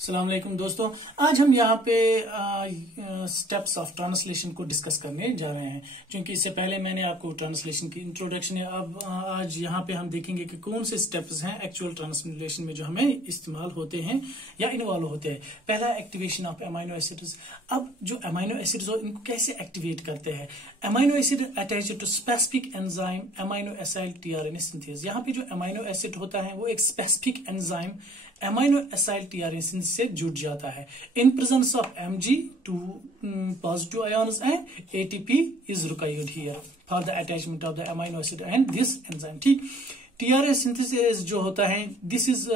अस्सलाम वालेकुम दोस्तों, आज हम यहाँ पे स्टेप्स ऑफ ट्रांसलेशन को डिस्कस करने जा रहे हैं। क्योंकि इससे पहले मैंने आपको ट्रांसलेशन की इंट्रोडक्शन है। अब आज यहाँ पे हम देखेंगे कि कौन से स्टेप्स हैं एक्चुअल ट्रांसलेशन में जो हमें इस्तेमाल होते हैं या इन्वॉल्व होते हैं। पहला, एक्टिवेशन ऑफ अमाइनो एसिड्स। अब जो अमाइनो एसिड्स हो इनको कैसे एक्टिवेट करते हैं। Amino acid attach to specific enzyme amino acyl tRNA synthase. यहाँ पे जो अमाइनो एसिड होता है वो एक specific enzyme amino acyl tRNA synthase से जुड़ जाता है। In presence of Mg2 positive ions and ATP is required here for the attachment of the amino acid and this enzyme। ठीक, टीआरएनए सिंथेसिस जो होता है this is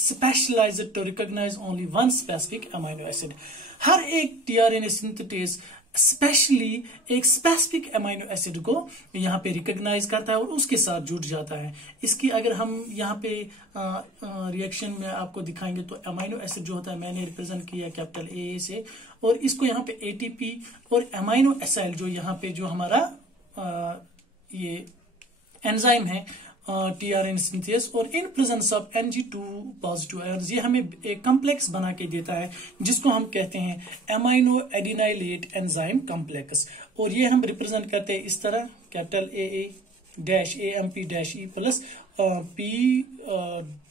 specialised to recognise only one specific amino acid. हर एक tRNA synthesis specially एक specific amino acid को यहाँ पे रिकॉग्नाइज करता है और उसके साथ जुड़ जाता है। इसकी अगर हम यहाँ पे रिएक्शन में आपको दिखाएंगे तो अमाइनो एसिड जो होता है मैंने रिप्रेजेंट किया कैपिटल ए से, और इसको यहाँ पे एटीपी और अमाइनो एसाइल जो यहाँ पे जो हमारा ये एंजाइम है टीआरएनए सिंथेस और इन presence of Mg2 positive ions, ये हमें एक कॉम्प्लेक्स बना के देता है जिसको हम कहते हैं अमाइनो एडिनाइलेट एंजाइम कॉम्प्लेक्स। और ये हम रिप्रेजेंट करते हैं इस तरह capital A dash AMP dash E plus P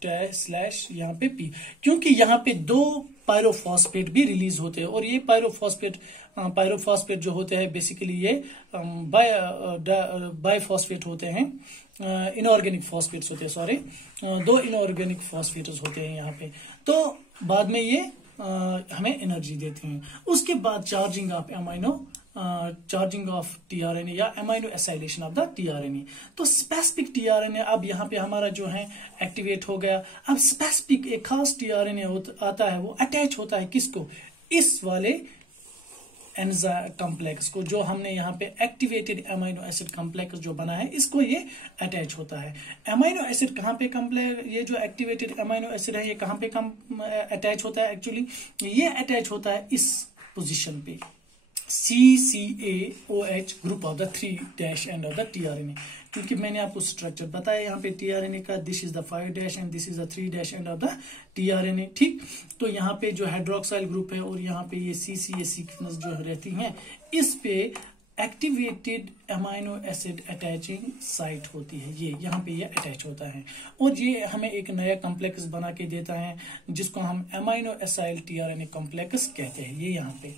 dash slash यहाँ पे P, क्योंकि यहाँ पे दो पायरोफॉस्फेट भी रिलीज होते हैं और ये पायरोफॉस्फेट जो होते हैं बेसिकली ये बायफॉस्फेट होते हैं, इनऑर्गेनिक फॉस्फेट्स होते हैं, सॉरी दो इनऑर्गेनिक फॉस्फेट्स होते हैं यहाँ पे। तो बाद में ये हमें एनर्जी देते हैं। उसके बाद चार्जिंग ऑफ टीआरएनए या amino acylation of the tRNA. तो स्पेसिफिक टीआरएनए अब यहाँ पे हमारा जो है एक्टिवेट हो गया। अब स्पेसिफिक एक खास टीआरएनए आता है, वो अटैच होता है किसको, इस वाले एंजाइम कॉम्प्लेक्स को जो हमने यहाँ पे एक्टिवेटेड अमाइनो एसिड कॉम्प्लेक्स जो बना है इसको ये अटैच होता है। अमाइनो एसिड कहाँ पे कॉम्प्लेक्स, ये जो एक्टिवेटेड अमाइनो एसिड है ये कहाँ पे अटैच होता है, एक्चुअली ये अटैच होता है इस पोजीशन पे CCAOH group of the 3 dash end of the tRNA. क्योंकि मैंने आपको स्ट्रक्चर बताया यहाँ पे टीआरएनए का, this is the 5 dash and this is the 3 dash end of the tRNA. ठीक, तो यहाँ पे जो हाइड्रोक्साइल ग्रुप है और यहाँ पे ये CCA सीक्वेंस जो रहती हैं इस पे activated amino acid attaching site होती है, ये यहाँ पे ये अटैच होता है और ये हमें एक नया कॉम्प्लेक्स बना के देता है जिसको हम अमाइनो एसाइल टीआरएनए कॉम्प्लेक्स कहते हैं। ये यहाँ पे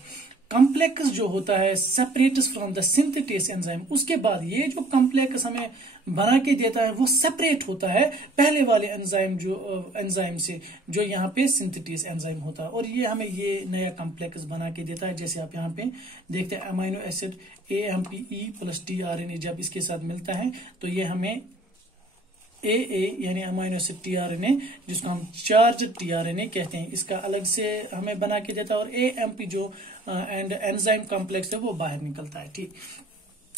कॉम्प्लेक्स जो होता है separates from the synthetase enzyme. उसके बाद ये जो कॉम्प्लेक्स हमें बना के देता है वो सेपरेट होता है पहले वाले एंजाइम से जो यहाँ पे सिंथेटेस एंजाइम होता है, और ये हमें ये नया कॉम्प्लेक्स बना के देता है। जैसे आप यहाँ पे देखते हैं amino acid AMPE plus tRNA जब इसके साथ मिलता है तो ये हमें AA यानी अमाइनो एसिड टीआरएनए जिसको हम चार्ज टीआरएनए कहते हैं, इसका अलग से हमें बना के देता है और AMP जो एंड एंजाइम कॉम्प्लेक्स है वो बाहर निकलता है। ठीक,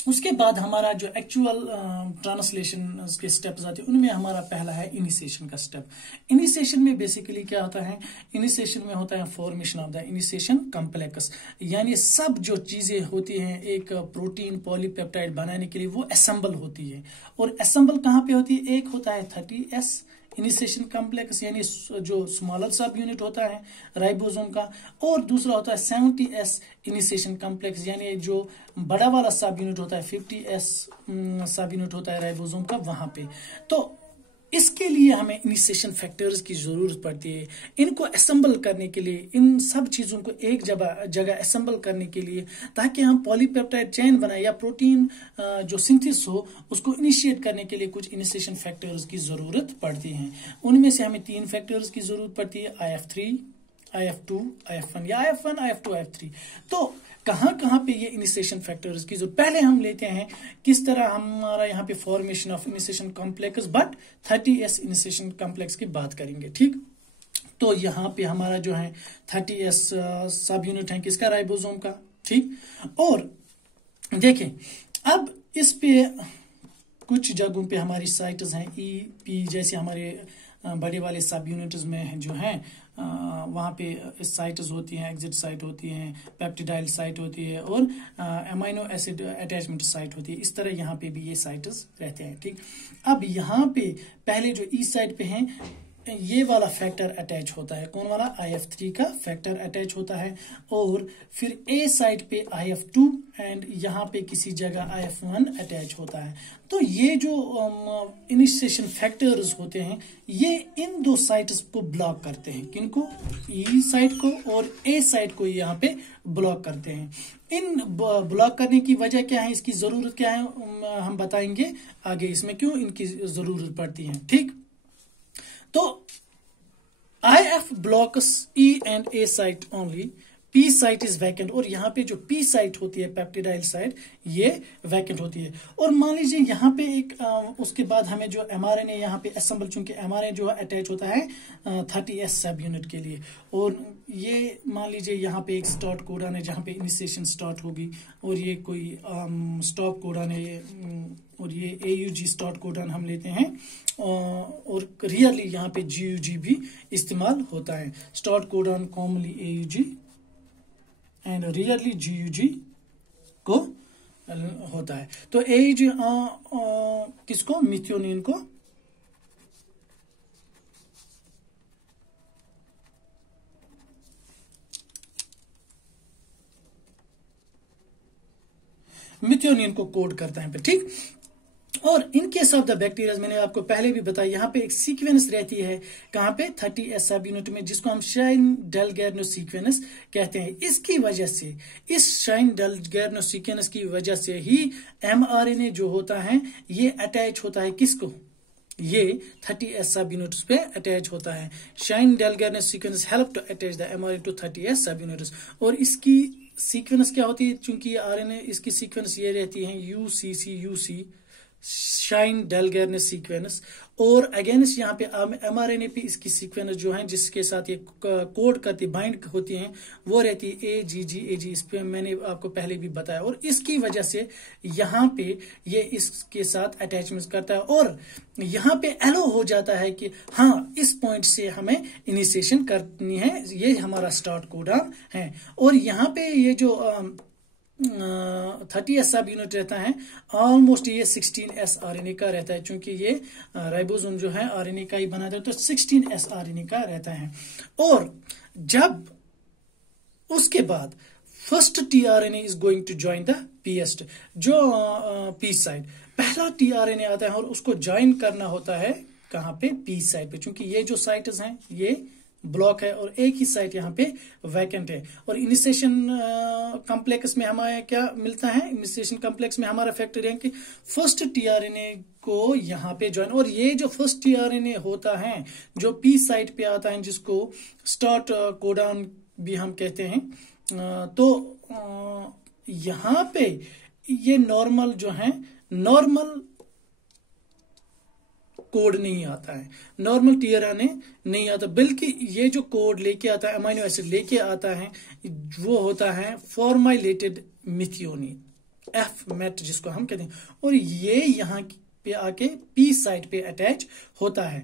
उसके बाद हमारा जो एक्चुअल ट्रांसलेशन के स्टेप्स आते हैं उनमें हमारा पहला है इनिशिएशन का स्टेप। इनिशिएशन में बेसिकली क्या होता है, इनिशिएशन में होता है formation of the initiation complex, यानी सब जो चीजें होती हैं एक प्रोटीन पॉलीपेप्टाइड बनाने के लिए वो असेंबल होती है। और असेंबल कहाँ पे होती है, एक होता है 30S इनिशिएशन कॉम्प्लेक्स यानी जो स्मॉलर सब यूनिट होता है राइबोसोम का, और दूसरा होता है 70S इनिशिएशन कॉम्प्लेक्स यानी जो बड़ा वाला सब यूनिट होता है 50S सब यूनिट होता है राइबोसोम का वहां पे। तो इसके लिए हमें इनिशिएशन फैक्टर्स की जरूरत पड़ती है। इनको असेंबल करने के लिए, इन सब चीजों को एक जगह असेंबल करने के लिए ताकि हम पॉलीपेप्टाइड चेन बनाए या प्रोटीन जो सिंथेसिस हो उसको इनिशिएट करने के लिए कुछ इनिशिएशन फैक्टर्स की जरूरत पड़ती है। उनमें से हमें 3 फैक्टर्स की जरूरत पड़ती है, IF3, IF2, IF1 या IF1, IF2, IF3। तो कहाँ पे ये इनिशिएशन फैक्टर्स की जरूरत, पहले हम लेते हैं किस तरह हमारा यहाँ पे formation of initiation complex, but 30S initiation complex की बात करेंगे। ठीक, तो यहाँ पे हमारा जो है 30S सब यूनिट है किसका, राइबोसोम का। ठीक, और देखें अब इस पे कुछ जगहों पे हमारी साइट्स हैं EP जैसे हमारे बड़े वाले सब यूनिट्स में जो हैं वहाँ पे साइट्स होती हैं, एग्जिट साइट होती हैं, पेप्टिडाइल साइट होती है और अमाइनो एसिड अटैचमेंट साइट होती है। इस तरह यहाँ पे भी ये साइट्स रहते हैं। ठीक, अब यहाँ पे पहले जो ई साइड पे हैं ये वाला फैक्टर अटैच होता है, कौन वाला, IF3 का फैक्टर अटैच होता है, और फिर ए साइड पे IF2 एंड यहाँ पे किसी जगह IF1 अटैच होता है। तो ये जो इनिशिएशन फैक्टर्स होते हैं ये इन दो साइट्स को ब्लॉक करते हैं, किनको, ई साइड को और ए साइड को यहाँ पे ब्लॉक करते हैं। इन ब्लॉक करने की वजह क्या है, इसकी जरूरत क्या है, हम बताएंगे आगे इसमें क्यों इनकी जरूरत पड़ती है। ठीक, तो IF blocks E and A site only, P site is vacant, और यहाँ पे जो P साइट होती है पेप्टिडाइल साइट ये वैकेंट होती है। और मान लीजिए यहाँ पे एक उसके बाद हमें जो mRNA यहाँ पे असेंबल, चूंकि mRNA जो है अटैच होता है 30S सब यूनिट के लिए, और ये मान लीजिए यहाँ पे एक स्टार्ट कोडन है जहाँ पे इनिशिएशन स्टार्ट होगी, और ये कोई स्टॉप कोडन है, और ये AUG स्टार्ट कोडन हम लेते हैं, और रियरली यहाँ पे GUG भी इस्तेमाल होता है। Start codon commonly AUG and rarely GUG को होता है। तो AUG किसको, मिथियोनिन को, मिथियोनिन को कोड करता है। ठीक, और in case of the bacteria मैंने आपको पहले भी बताया, यहाँ पे एक सीक्वेंस रहती है कहाँ पे 30S सब यूनिट में, जिसको हम शाइन डेलगेर्नो सीक्वेंस कहते हैं। इसकी वजह से, इस शाइन डेलगेर्नो सीक्वेंस की वजह से ही mRNA जो होता है ये अटैच होता है किसको, ये 30S सब यूनिट्स पे अटैच होता है। Shine Dalgarno sequence help to attach the mRNA to 30S सब यूनिट्स। और इसकी सीक्वेंस क्या होती है, चूंकि ये RNA, इसकी सीक्वेंस ये रहती है UCC शाइन डेलगेर्नो सीक्वेंस, और अगेंस्ट यहाँ पे mRNA पे इसकी सीक्वेंस जो है जिसके साथ ये कोड करती, बाइंड होती हैं, वो रहती है AGG। इस पे मैंने आपको पहले भी बताया, और इसकी वजह से यहाँ पे ये इसके साथ अटैचमेंट करता है, और यहाँ पे एलो हो जाता है कि हाँ इस पॉइंट से हमें इनिशिएशन करनी है, ये हमारा स्टार्ट कोडन है। और यहाँ पे ये जो 30S सब यूनिट रहता है, ऑलमोस्ट ये 16S RNA का रहता है, क्योंकि ये राइबोसोम जो है RNA का ही बनाता है, तो 16S RNA का रहता है। और जब उसके बाद first tRNA is going to join the PS, जो P साइड, पहला tRNA आता है और उसको ज्वाइन करना होता है कहाँ पे, P साइड पे, क्योंकि ये जो साइट्स हैं ये ब्लॉक है और एक ही साइट यहाँ पे वैकेंट है। और इनिशिएशन कॉम्प्लेक्स में हमारे क्या मिलता है, इनिशिएशन कॉम्प्लेक्स में हमारा फैक्टर है कि फर्स्ट tRNA को यहाँ पे ज्वाइन, और ये जो फर्स्ट tRNA होता है जो P साइट पे आता है, जिसको स्टार्ट कोडन भी हम कहते हैं, तो यहाँ पे ये नॉर्मल जो है, नॉर्मल कोड नहीं आता है, नॉर्मल tRNA नहीं आता, बल्कि ये जो कोड लेके आता है, अमीनो एसिड लेके आता है, वो होता है फॉर्माइलेटेड मिथियोनिन, F-MET जिसको हम कहते हैं, और ये यहाँ पे आके P साइट पे अटैच होता है।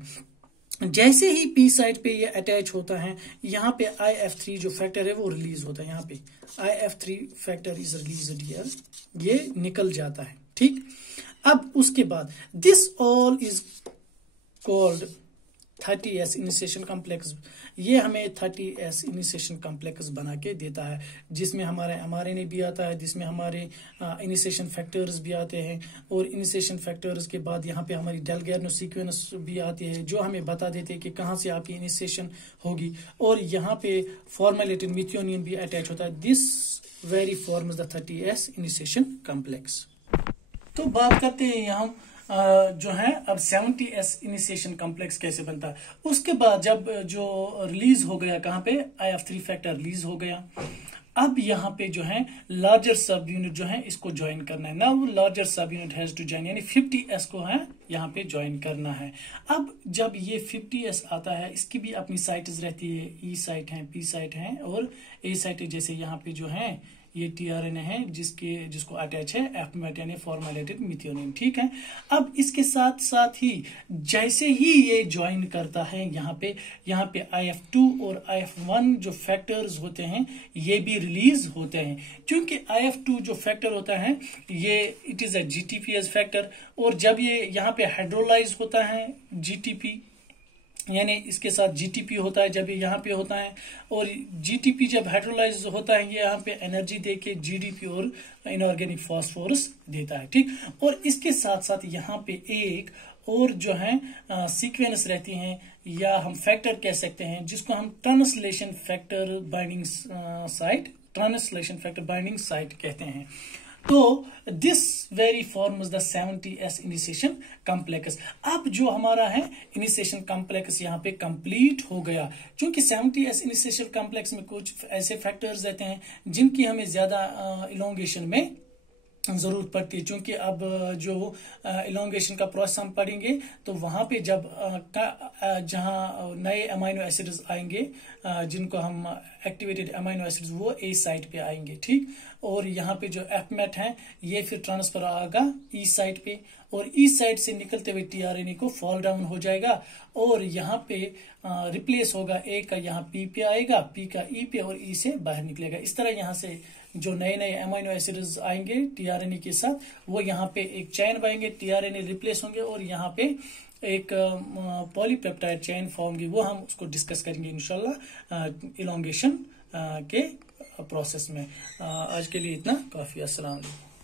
जैसे ही P साइट पे ये अटैच होता है, यहाँ पे IF3 जो फैक्टर है वो रिलीज होता है, यहाँ पे IF3 factor is released here, ये निकल जाता है। ठीक, अब उसके बाद this all is called 30S initiation complex. ये हमें 30S इनिशिएशन कॉम्प्लेक्स बना के देता है, जिसमें हमारे mRNA भी आता है, जिसमें हमारे इनिशिएशन फैक्टर्स भी आते हैं, और इनिशिएशन फैक्टर्स के बाद यहाँ पे हमारी डेलगेर्नो सीक्वेंस भी आती है, जो हमें बता देते हैं कि कहाँ से आपकी इनिशिएशन होगी। और यहाँ पे फॉर्मुलेटेड मिथियोनिन भी अटैच होता है। This very forms the 30S initiation complex. तो बात करते हैं यहाँ जो है अब 70S इनिशिएशन कॉम्प्लेक्स कैसे बनता है। उसके बाद जब जो रिलीज हो गया, कहाँ पे IF3 फैक्टर रिलीज हो गया, अब यहाँ पे जो है लार्जर सब यूनिट जो है इसको ज्वाइन करना है। Now larger sub unit has to join, यानी 50S को है यहाँ पे ज्वाइन करना है। अब जब ये 50S आता है, इसकी भी अपनी साइट्स रहती है, E साइट है, P साइट है और A साइट है। जैसे यहाँ पे जो है ये tRNA है जिसको अटैच है F-MET यानी फॉर्मुलेटेड मिथियोनिन। ठीक है, अब इसके साथ साथ ही जैसे ही ये ज्वाइन करता है यहाँ पे IF2 और IF1 जो फैक्टर्स होते हैं ये भी रिलीज होते हैं, क्योंकि IF2 जो फैक्टर होता है ये it is a GTPase factor, और जब ये यहाँ पे हाइड्रोलाइज होता है GTP यानी इसके साथ जीटीपी होता है जब ये यहाँ पे होता है, और जीटीपी जब हाइड्रोलाइज होता है ये यहाँ पे एनर्जी देके जीडीपी और इनऑर्गेनिक फास्फोरस देता है। ठीक, और इसके साथ साथ यहाँ पे एक और जो है सीक्वेंस रहती हैं, या हम फैक्टर कह सकते हैं, जिसको हम ट्रांसलेशन फैक्टर बाइंडिंग साइट कहते हैं। तो this very forms the 70s initiation complex. अब जो हमारा है इनिशिएशन कॉम्प्लेक्स यहाँ पे कंप्लीट हो गया, क्योंकि 70s इनिशिएशन कॉम्प्लेक्स में कुछ ऐसे फैक्टर्स रहते हैं जिनकी हमें ज्यादा इलोंगेशन में जरूरत पड़ती है। क्योंकि अब जो इलोंगेशन का प्रोसेस हम पढ़ेंगे तो वहां पे जब जहां नए अमाइनो एसिड्स आएंगे, जिनको हम एक्टिवेटेड अमाइनो एसिड्स, वो ए साइट पे आएंगे। ठीक, और यहाँ पे जो एफमेट है ये फिर ट्रांसफर आएगा ई साइट पे, और ई साइट से निकलते हुए टीआरएनए को फॉल डाउन हो जाएगा, और यहाँ पे रिप्लेस होगा, ए का यहाँ पी पे आएगा, पी का ई पे, और ई से बाहर निकलेगा। इस तरह यहाँ से जो नए नए अमाइनो एसिड्स आएंगे टीआरएनए के साथ, वो यहाँ पे एक चेन बनेंगे, टीआरएनए रिप्लेस होंगे, और यहाँ पे एक पॉलीपेप्टाइड चेन फॉर्म होगी। वो हम उसको डिस्कस करेंगे इंशाल्लाह इलोंगेशन के प्रोसेस में। आज के लिए इतना काफी। अस्सलाम वालेकुम।